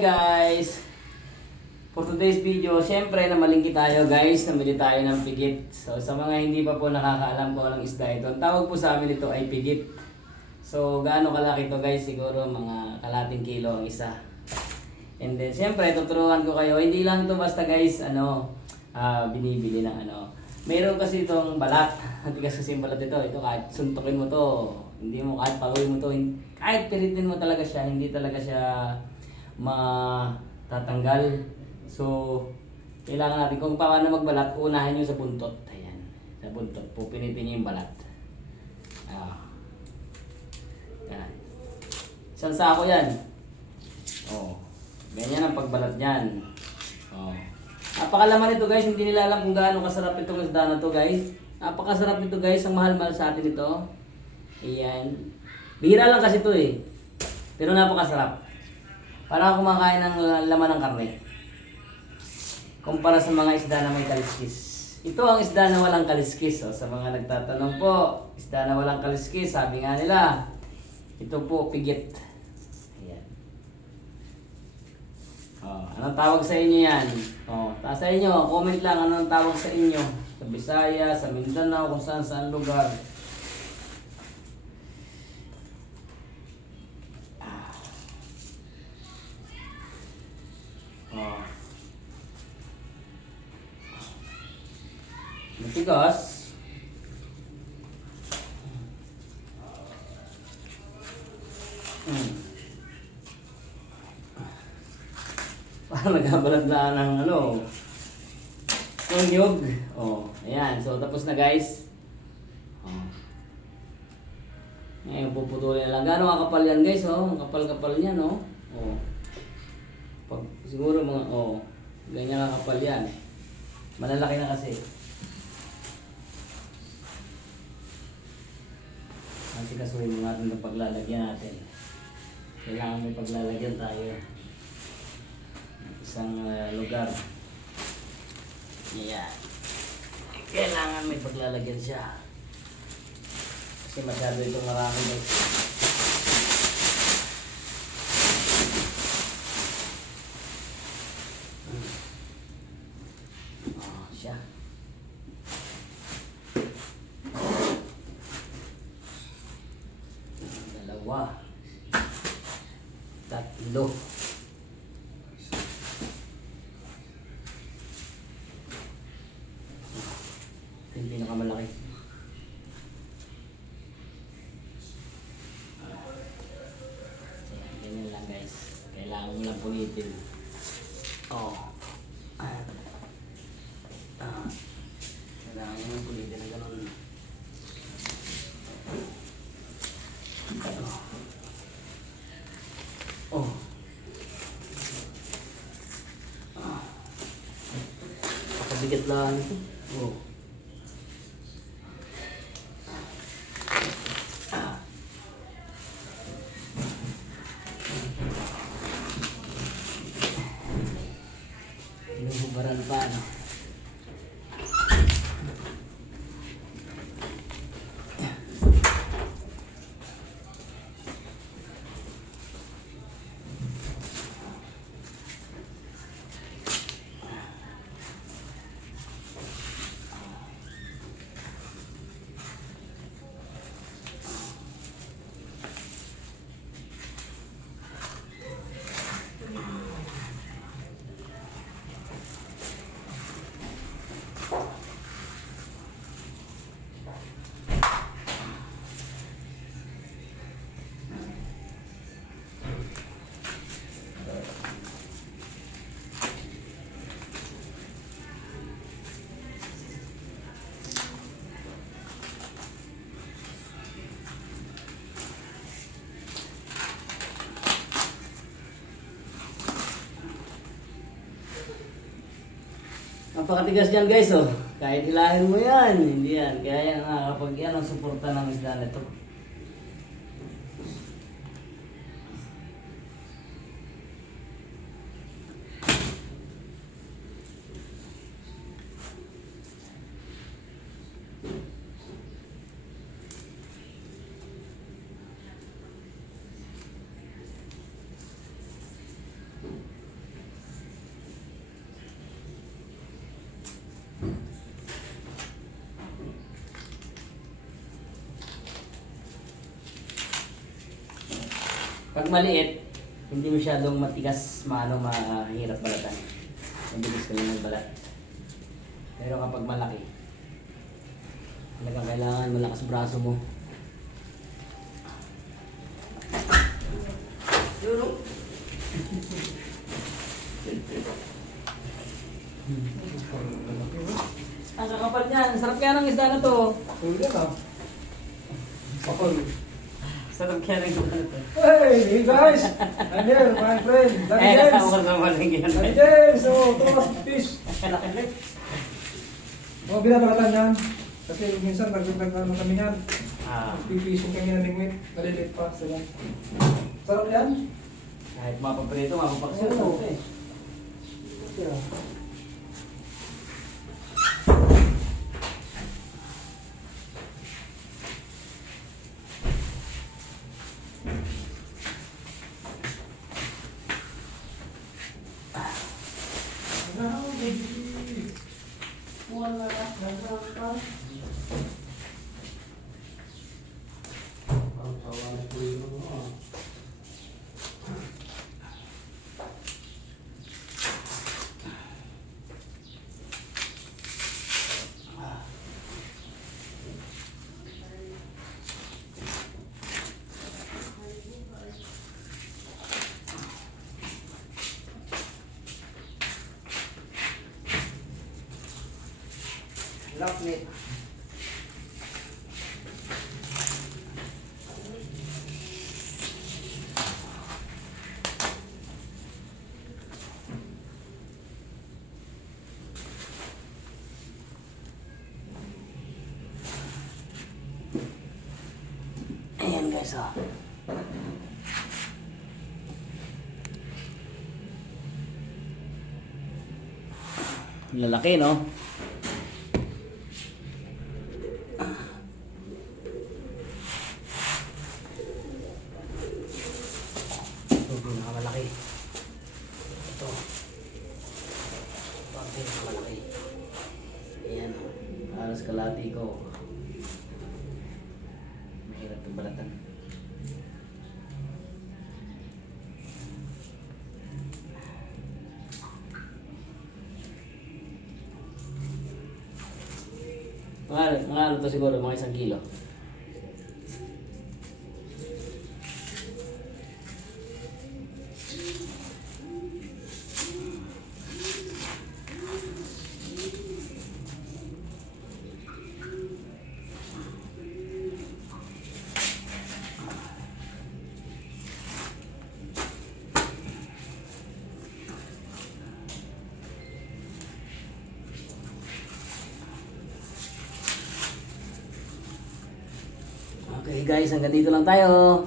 Guys, for today's video, syempre namalingki tayo guys, namili tayo ng pigit. So sa mga hindi pa po nakakaalam kung anong isda ito, ang tawag po sa amin ito ay pigit. So gaano kalaki ito guys, siguro mga kalating kilo ang isa. And then syempre tuturuan ko kayo, hindi lang ito basta guys, binibili ng Meron kasi itong balat, matigas kasi yung balat ito kahit suntukin mo to, hindi mo kahit paluin mo to, kahit pilitin mo talaga siya, hindi talaga siya matatanggal. So, kailangan natin kung paano magbalat, unahin nyo sa buntot. Ayan, sa buntot po, pinitin nyo yung balat. Yan. Isang sako yan. Ganyan ang pagbalat niyan. Napakalaman ito guys, hindi nila alam kung gaano kasarap itong isda na to guys. Napakasarap ito guys, ang mahal-mahal sa atin ito. Ayan. Bihira lang kasi ito eh. Pero napakasarap. Parang kumakain ng laman ng karne. Kumpara sa mga isda na may kaliskis. Ito ang isda na walang kaliskis. Sa mga nagtatanong po, isda na walang kaliskis, sabi nga nila, ito po, pigit. Ayan. Anong tawag sa inyo yan? Taas sa inyo, comment lang anong tawag sa inyo. Sa Bisaya, sa Mindanao, kung saan lugar. Matigas. Parang nagkabalat na ng nyog. Ayan. So, tapos na guys. Ngayon, puputulin na lang. Gano'ng kakapal yan guys, Ang kapal-kapal niya, Pag, siguro mga, ganyan kakapal yan. Malalaki na kasi. Kasi kasuhin mo natin ng paglalagyan natin. Kailangan may paglalagyan tayo. Isang lugar. Ayan. Kailangan may paglalagyan siya. Kasi masyado itong marami guys. Siya. Dalawa. Tatlo. Ito yung pinakamalaki. Ganyan lang guys. Kailangan mo lang punitin. Kailangan mo punitin na gano'n. Pakabigat lang ito. Inuhubaran pa, Napakatigas dyan guys, Kahit hilahin mo yan, hindi yan. Kaya yan, kapag yan ang suporta ng isda nito. Pag maliit, hindi masyadong matigas, mahirap balatan. Mabilis ka lang magbalat. Pero kapag malaki, talagang kailangan malakas braso mo. Yun. Ang kakapal niyan. Sarap kaya ng isda na to. Pwede na. Kapal. Sarap kaya ng isda na to. Hey guys! I'm here, my friend. Danny James! Kasama ko sa maling yan. Danny James! So, Thomas Fish. Mga binabalatan yan. Kasi minsan nag-vlog na kami yan. Pipisong kami na lingwit. Malilit pa sila. Sarap yan. Kahit mapaprito, mapapaksil. Oo. Sarap eh. Yeah. Lovely. Ayan guys, oh. Lalaki, no? Ito, pinakamalaki. Ito. Ito ang pinakamalaki. Ayan, halos kalati ko. Mahirap itong balatan. Mga ano to siguro, mga 1 kilo. Okay guys, hanggang dito lang tayo.